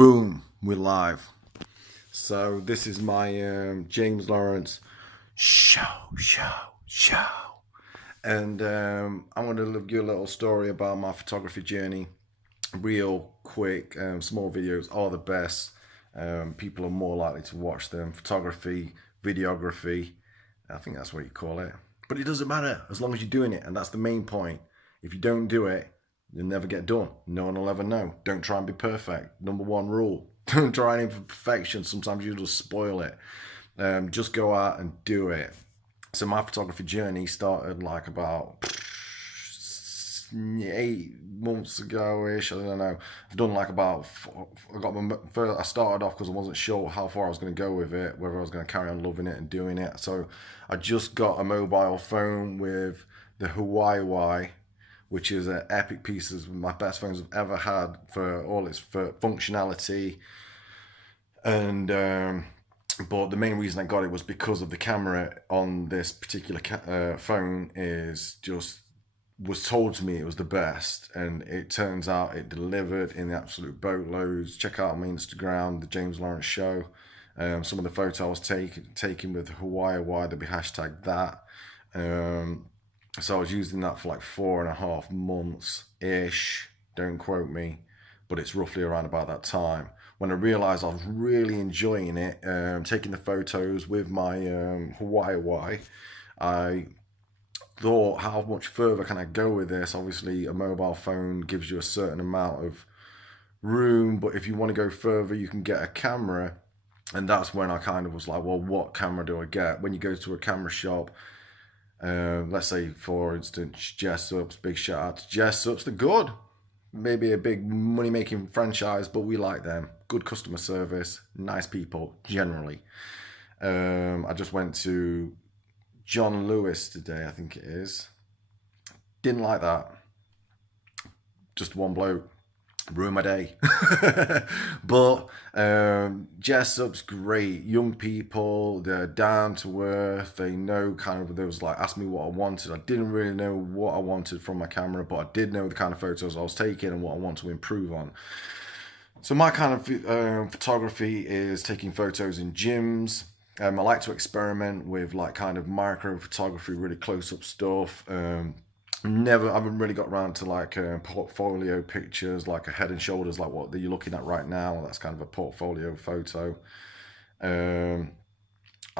Boom, we're live. So this is my James Lawrence show. And I'm going to give you a little story about my photography journey. Real quick, small videos are the best. People are more likely to watch them. Photography, videography, I think that's what you call it. But it doesn't matter as long as you're doing it, and that's the main point. If you don't do it, you'll never get done. No one will ever know. Don't try and be perfect. Number one rule. Don't try and aim for perfection. Sometimes you just spoil it. Just go out and do it. So my photography journey started like about 8 months ago-ish. I don't know. I've done like about I started off because I wasn't sure how far I was going to go with it, whether I was going to carry on loving it and doing it. So I just got a mobile phone with the Huawei, which is an epic piece of my best phones I've ever had for all its functionality. And but the main reason I got it was because of the camera on this particular phone was told to me it was the best, and it turns out it delivered in the absolute boatloads. Check out my Instagram, the James Lawrence Show. Some of the photos I was taking with Hawaii, there'll be hashtag that. So I was using that for like 4.5 months ish. Don't quote me, but it's roughly around about that time when I realized I was really enjoying it. Taking the photos with my Hawaii, I thought, how much further can I go with this? Obviously, a mobile phone gives you a certain amount of room, but if you want to go further, you can get a camera. And that's when I kind of was like, well, what camera do I get? When you go to a camera shop, let's say, for instance, Jessups, big shout out to Jessups, they're good. Maybe a big money-making franchise, but we like them. Good customer service, nice people, generally. I just went to John Lewis today, I think it is. Didn't like that. Just one bloke. Ruined my day. But Jessup's great. Young people, they're down to earth. They know kind of, they was like, asked me what I wanted. I didn't really know what I wanted from my camera, but I did know the kind of photos I was taking and what I want to improve on. So my kind of photography is taking photos in gyms. I like to experiment with like kind of micro photography, really close up stuff. I haven't really got around to like portfolio pictures, like a head and shoulders, like what you're looking at right now. That's kind of a portfolio photo. I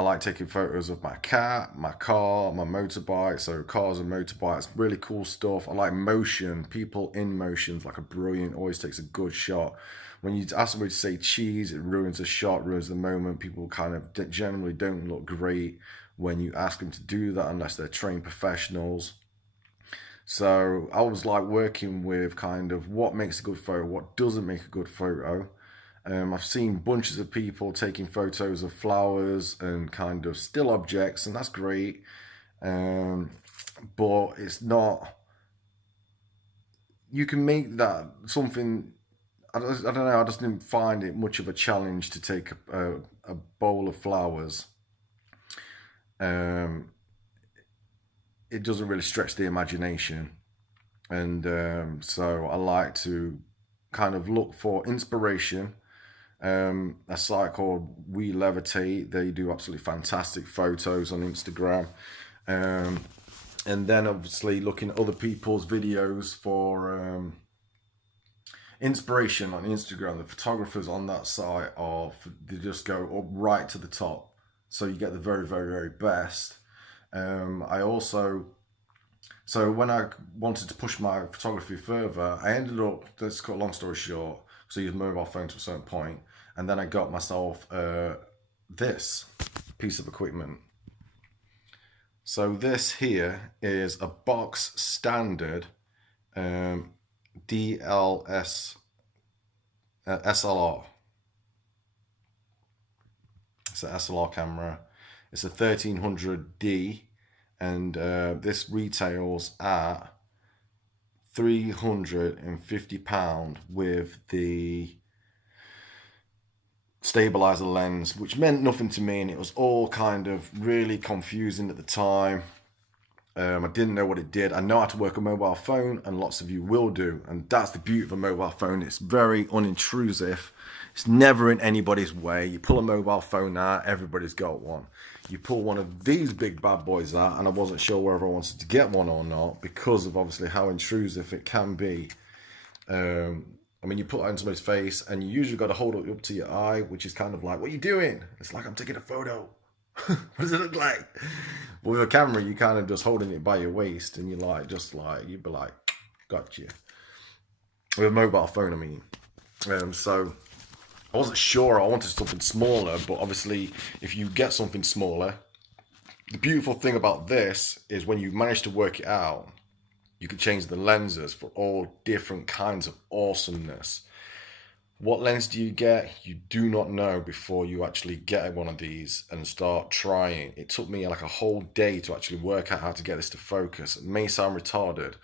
like taking photos of my cat, my car, my motorbike. So cars and motorbikes, really cool stuff. I like motion, people in motion, like a brilliant, always takes a good shot. When you ask somebody to say cheese, it ruins the shot, ruins the moment. People kind of generally don't look great when you ask them to do that unless they're trained professionals. So I was like working with kind of what makes a good photo, what doesn't make a good photo. I've seen bunches of people taking photos of flowers and kind of still objects, and that's great. But it's not, you can make that something, I don't know, I just didn't find it much of a challenge to take a bowl of flowers. It doesn't really stretch the imagination. And so I like to kind of look for inspiration. A site called We Levitate, they do absolutely fantastic photos on Instagram. And then obviously looking at other people's videos for inspiration on Instagram. The photographers on that site they just go up right to the top. So you get the very, very, very best. So when I wanted to push my photography further, I ended up, let's cut a long story short, so I used mobile phone to a certain point, and then I got myself this piece of equipment. So this here is a box standard DLS SLR. It's an SLR camera. It's a 1300D, and this retails at £350 with the stabilizer lens, which meant nothing to me, and it was all kind of really confusing at the time. I didn't know what it did. I know how to work a mobile phone, and lots of you will do. And that's the beauty of a mobile phone. It's very unintrusive. It's never in anybody's way. You pull a mobile phone out, everybody's got one. You pull one of these big bad boys out, and I wasn't sure whether I wanted to get one or not because of obviously how intrusive it can be. I mean, you put it on somebody's face, and you usually got to hold it up to your eye, which is kind of like, what are you doing? It's like, I'm taking a photo. What does it look like? But with a camera, you kind of just holding it by your waist, and you're like, you'd be like, got you. With a mobile phone, I mean. So I wasn't sure I wanted something smaller, but obviously, if you get something smaller, the beautiful thing about this is when you manage to work it out, you can change the lenses for all different kinds of awesomeness. What lens do you get? You do not know before you actually get one of these and start trying. It took me like a whole day to actually work out how to get this to focus. It may sound retarded,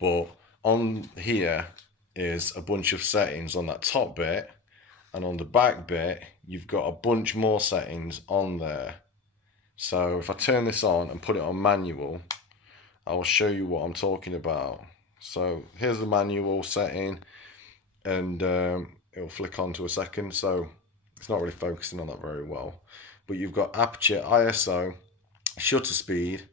but on here is a bunch of settings on that top bit, and on the back bit, you've got a bunch more settings on there. So if I turn this on and put it on manual, I will show you what I'm talking about. So here's the manual setting, and it'll flick on to a second, so it's not really focusing on that very well. But you've got aperture, ISO, shutter speed,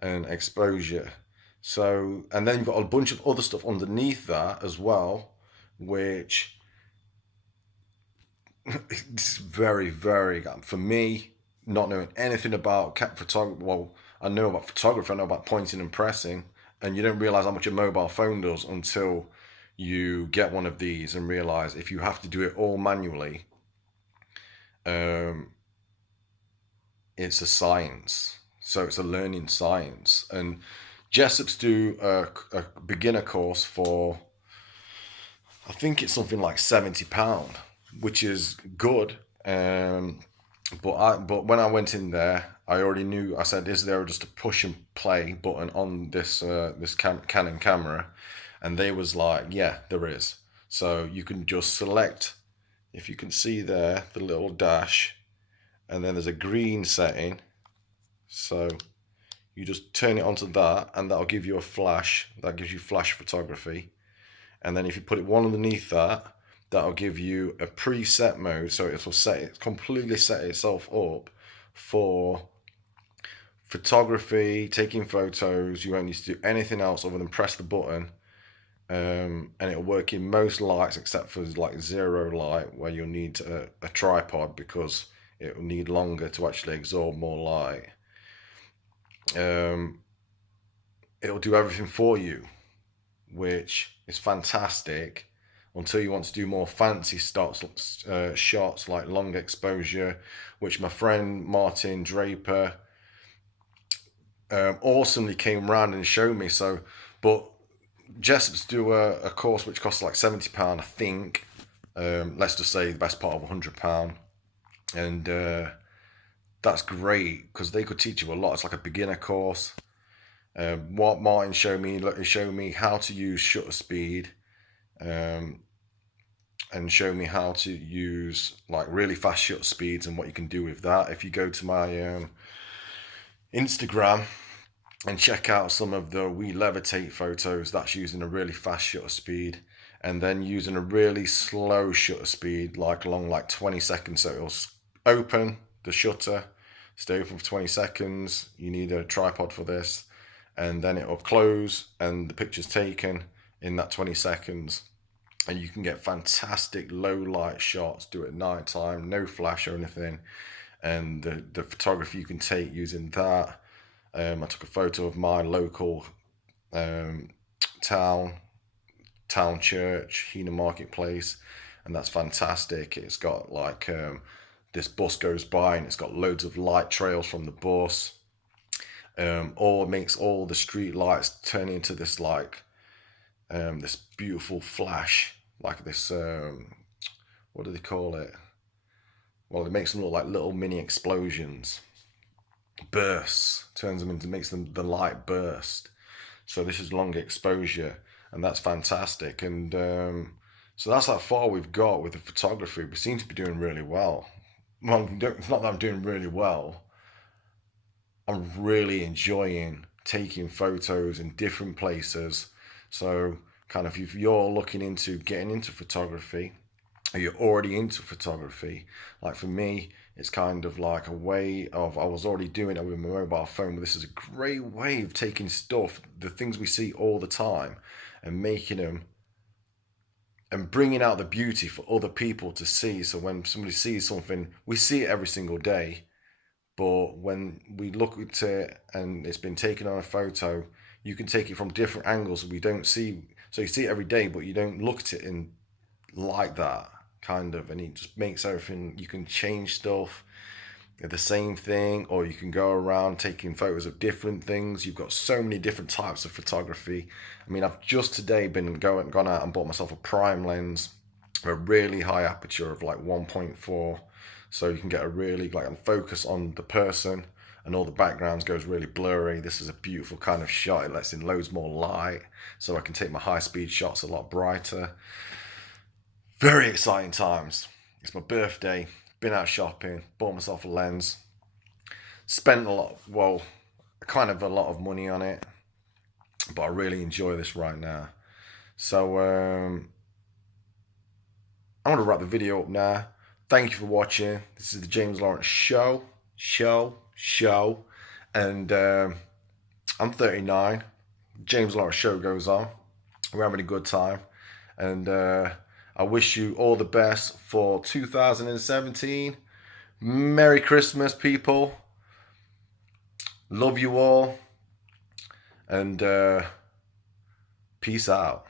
and exposure. So, and then you've got a bunch of other stuff underneath that as well, which is very, very, for me, not knowing anything about photography, well, I know about photography, I know about pointing and pressing, and you don't realize how much a mobile phone does until you get one of these and realize if you have to do it all manually, it's a science. So it's a learning science. And Jessops do a beginner course for, I think it's something like £70, which is good. But when I went in there, I already knew. I said, "Is there just a push and play button on this Canon camera?" And they was like, "Yeah, there is." So you can just select, if you can see there, the little dash, and then there's a green setting. So you just turn it onto that, and that'll give you a flash. That gives you flash photography. And then if you put it one underneath that, that'll give you a preset mode, so it will completely set itself up for photography, taking photos. You won't need to do anything else other than press the button, and it'll work in most lights except for like zero light, where you'll need a tripod because it will need longer to actually absorb more light. It'll do everything for you, which is fantastic, until you want to do more fancy shots like long exposure, which my friend Martin Draper awesomely came round and showed me. So, but Jessops do a course which costs like £70, I think. Let's just say the best part of £100, and that's great because they could teach you a lot. It's like a beginner course. What Martin showed me how to use shutter speed, and show me how to use like really fast shutter speeds and what you can do with that. If you go to my Instagram and check out some of the We Levitate photos, that's using a really fast shutter speed, and then using a really slow shutter speed, like along like 20 seconds. So it'll open the shutter, stay open for 20 seconds. You need a tripod for this, and then it'll close and the picture's taken in that 20 seconds. And you can get fantastic low light shots, do it at night time, no flash or anything. And the photography you can take using that. I took a photo of my local town church, Hena Marketplace, and that's fantastic. It's got like this bus goes by and it's got loads of light trails from the bus. Or makes all the street lights turn into this like this beautiful flash, like this what do they call it? Well, it makes them look like little mini explosions, bursts, makes the light burst. So this is long exposure, and that's fantastic. And so that's how far we've got with the photography. We seem to be doing really well. Well, it's not that I'm doing really well. I'm really enjoying taking photos in different places. So kind of if you're looking into getting into photography, or you're already into photography, like for me, it's kind of like a way of, I was already doing it with my mobile phone, but this is a great way of taking stuff, the things we see all the time, and making them and bringing out the beauty for other people to see. So when somebody sees something, we see it every single day, but when we look at it and it's been taken on a photo, you can take it from different angles. We don't see, so you see it every day, but you don't look at it in like that kind of, and it just makes everything, you can change stuff, the same thing, or you can go around taking photos of different things. You've got so many different types of photography. I mean, I've just today gone out and bought myself a prime lens, a really high aperture of like 1.4, so you can get a really like and focus on the person, and all the backgrounds goes really blurry. This is a beautiful kind of shot. It lets in loads more light, so I can take my high speed shots a lot brighter. Very exciting times. It's my birthday. Been out shopping, bought myself a lens, spent a lot of money on it, but I really enjoy this right now. So I'm going to wrap the video up now. Thank you for watching. This is the James Lawrence Show, and I'm 39. James Lawrence Show goes on. We're having a good time, and I wish you all the best for 2017. Merry Christmas, people. Love you all. And peace out.